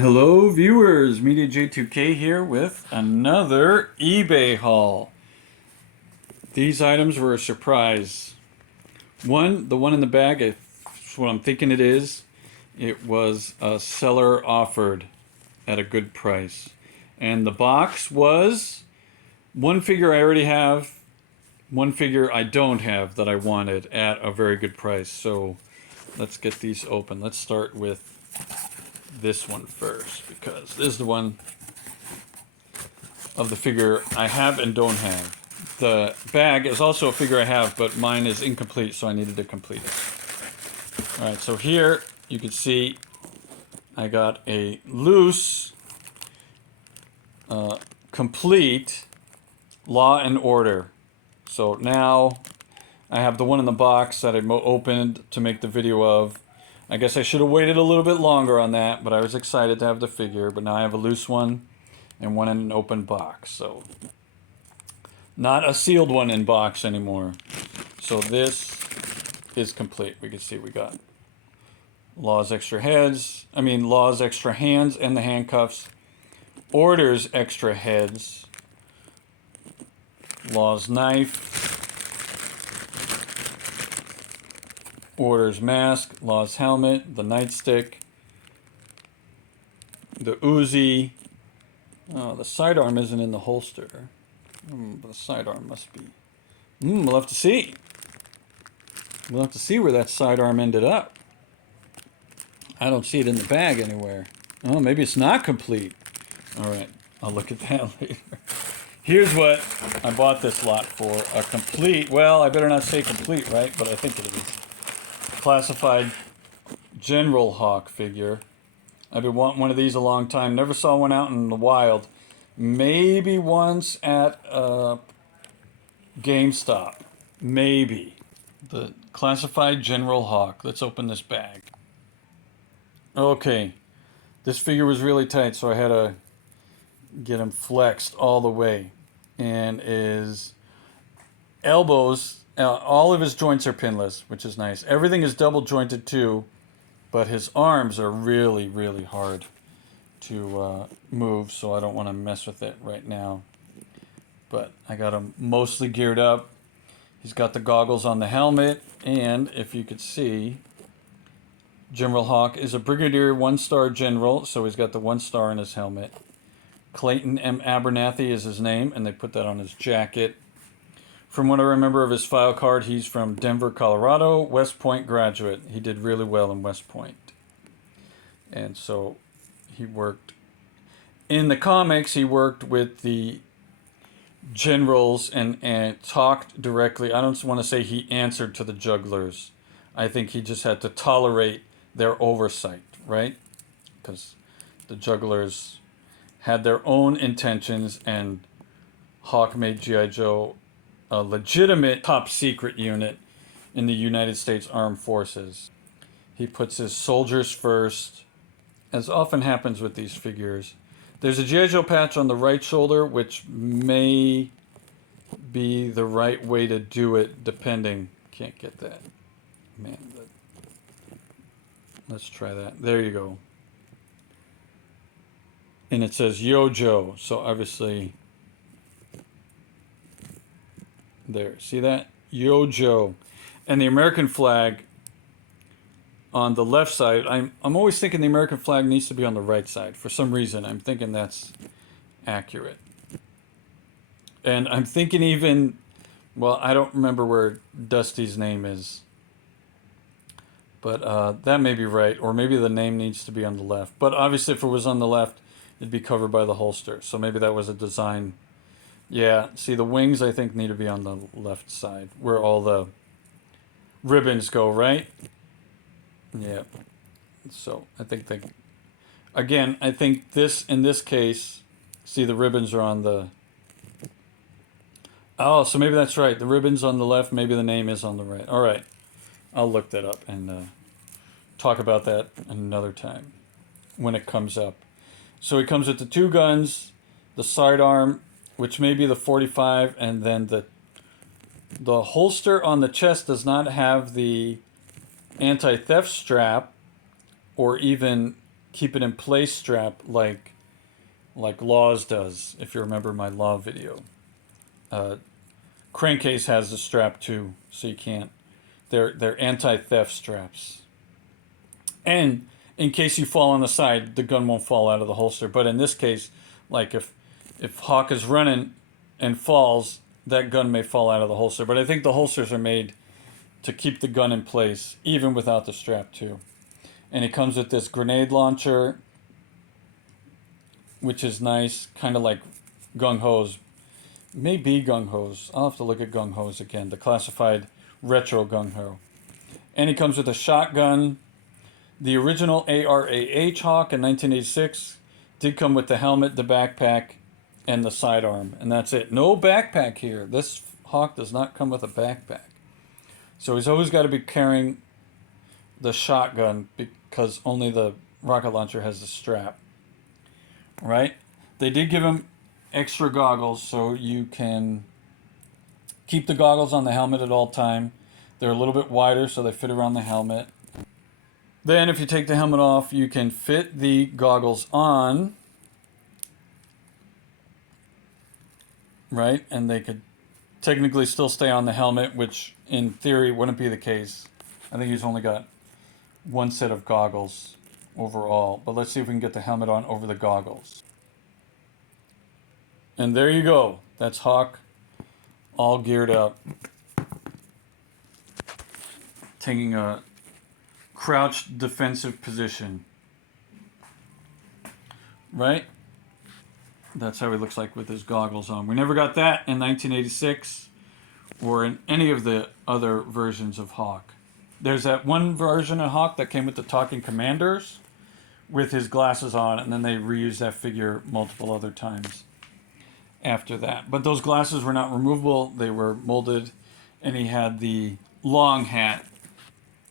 Hello viewers, Media J2K here with another eBay haul. These items were a surprise. The one in the bag, it's what I'm thinking it is. It was a seller offered at a good price. And the box was one figure I already have, one figure I don't have that I wanted at a very good price. So let's get these open. Let's start with this one first because this is the one of the figure I have and don't have. The bag is also a figure I have, but mine is incomplete, so I needed to complete it. Alright, so here you can see I got a loose, complete Law and Order. So now I have the one in the box that I opened to make the video of. I guess I should have waited a little bit longer on that, but I was excited to have the figure. But now I have a loose one and one in an open box. So not a sealed one in box anymore. So this is complete. We can see we got Law's extra hands, and the handcuffs. Order's extra heads. Law's knife. Order's mask, Law's helmet, the nightstick, the Uzi. Oh, the sidearm isn't in the holster. The sidearm must be. We'll have to see. We'll have to see where that sidearm ended up. I don't see it in the bag anywhere. Oh, maybe it's not complete. All right, I'll look at that later. Here's what I bought this lot for. A complete, well, I better not say complete, right? But I think it is. Classified General Hawk figure. I've been wanting one of these a long time. Never saw one out in the wild. Maybe once at GameStop. Maybe. The Classified General Hawk. Let's open this bag. Okay. This figure was really tight, so I had to get him flexed all the way. And his elbows, all of his joints are pinless, which is nice. Everything is double jointed too, but his arms are really, really hard to move, so I don't want to mess with it right now. But I got him mostly geared up. He's got the goggles on the helmet, and if you could see, General Hawk is a Brigadier 1-star general, so he's got the 1 star in his helmet. Clayton M. Abernathy is his name, and they put that on his jacket. From what I remember of his file card, he's from Denver, Colorado, West Point graduate. He did really well in West Point. And so he worked, in the comics, he worked with the generals and talked directly. I don't want to say he answered to the jugglers. I think he just had to tolerate their oversight, right? Because the jugglers had their own intentions, and Hawk made G.I. Joe a legitimate top secret unit in the United States Armed Forces. He puts his soldiers first, as often happens with these figures. There's a G.I. Joe patch on the right shoulder, which may be the right way to do it, depending. Can't get that. Man, let's try that. There you go. And it says YoJoe, so obviously, there, see that? YoJoe. And the American flag on the left side, I'm always thinking the American flag needs to be on the right side. For some reason, I'm thinking that's accurate. And I'm thinking even, well, I don't remember where Dusty's name is. But that may be right, or maybe the name needs to be on the left. But obviously, if it was on the left, it'd be covered by the holster. So maybe that was a design. Yeah, see, the wings, I think, need to be on the left side, where all the ribbons go, right? Yeah. So I think they, again, I think this, in this case, see, the ribbons are on the, oh, so maybe that's right. The ribbon's on the left, maybe the name is on the right. All right. I'll look that up and talk about that another time when it comes up. So he comes with the 2 guns, the sidearm, which may be the 45, and then the holster on the chest does not have the anti-theft strap or even keep it in place strap like Law's does, if you remember my Law video. Crankcase has the strap too, so you can't. They're anti-theft straps. And in case you fall on the side, the gun won't fall out of the holster. But in this case, like if Hawk is running and falls, that gun may fall out of the holster. But I think the holsters are made to keep the gun in place, even without the strap too. And it comes with this grenade launcher, which is nice, kind of like Gung Ho's. Maybe Gung Ho's. I'll have to look at Gung Ho's again, the classified retro Gung Ho. And he comes with a shotgun. The original ARAH Hawk in 1986 did come with the helmet, the backpack, and the sidearm. And that's it. No backpack here. This Hawk does not come with a backpack. So he's always got to be carrying the shotgun because only the rocket launcher has the strap. Right? They did give him extra goggles so you can keep the goggles on the helmet at all time. They're a little bit wider so they fit around the helmet. Then if you take the helmet off, you can fit the goggles on. Right? And they could technically still stay on the helmet, which in theory wouldn't be the case. I think he's only got one set of goggles overall. But let's see if we can get the helmet on over the goggles. And there you go. That's Hawk all geared up. Taking a crouched defensive position. Right? That's how he looks like with his goggles on. We never got that in 1986 or in any of the other versions of Hawk. There's that one version of Hawk that came with the Talking Commanders with his glasses on, and then they reused that figure multiple other times after that. But those glasses were not removable. They were molded, and he had the long hat.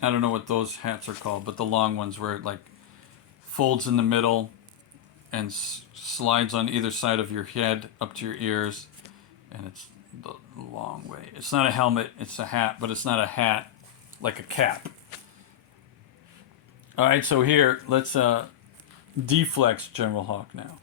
I don't know what those hats are called, but the long ones where it like folds in the middle and slides on either side of your head up to your ears, and it's the long way. It's not a helmet, it's a hat, but it's not a hat like a cap. All right, so here, let's deflex General Hawk now.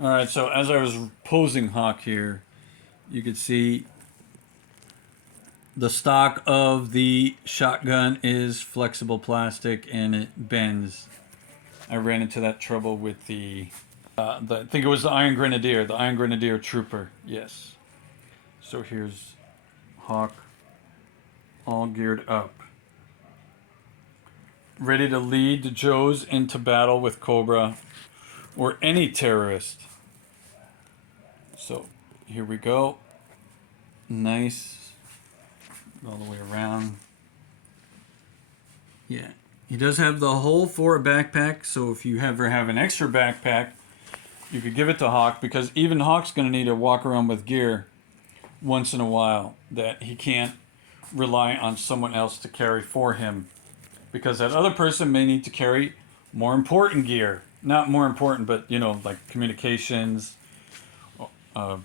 All right, so as I was posing Hawk here, you could see the stock of the shotgun is flexible plastic and it bends. I ran into that trouble with I think it was the Iron Grenadier Trooper, yes. So here's Hawk all geared up. Ready to lead the Joes into battle with Cobra or any terrorist. So here we go. Nice. All the way around. Yeah. He does have the hole for a backpack, so if you ever have an extra backpack, you could give it to Hawk, because even Hawk's going to need to walk around with gear once in a while that he can't rely on someone else to carry for him, because that other person may need to carry more important gear. Not more important, but, you know, like communications, other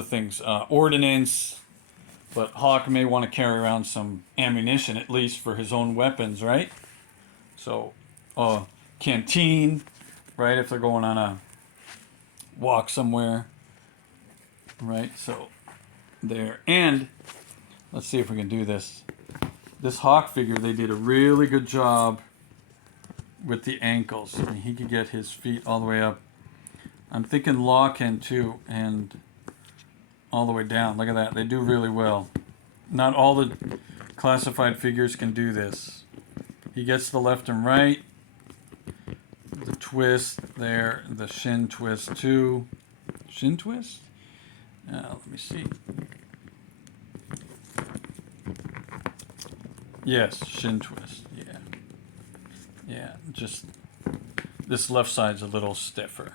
things, ordnance. But Hawk may want to carry around some ammunition, at least for his own weapons, right? So, canteen, right? If they're going on a walk somewhere, right? So, there. And, let's see if we can do this. This Hawk figure, they did a really good job with the ankles. I mean, he could get his feet all the way up. I'm thinking Law can too, and all the way down. Look at that. They do really well. Not all the classified figures can do this. He gets the left and right. The twist there. The shin twist too. Shin twist? Let me see. Yes, shin twist. Yeah. Yeah, just this left side's a little stiffer.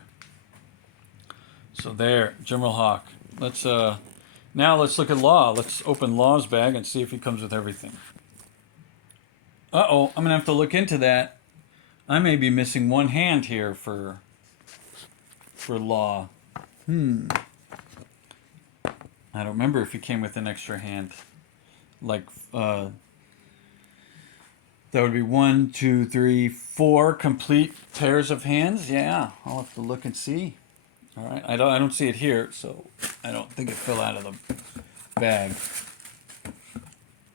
So there, General Hawk. Let's now let's look at Law. Let's open Law's bag and see if he comes with everything. Uh-oh, I'm gonna have to look into that. I may be missing one hand here for Law. I don't remember if he came with an extra hand. Like the That would be 1, 2, 3, 4 complete pairs of hands. Yeah, I'll have to look and see. All right, I don't see it here, so I don't think it fell out of the bag.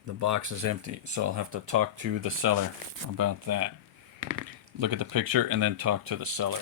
The box is empty, so I'll have to talk to the seller about that. Look at the picture and then talk to the seller.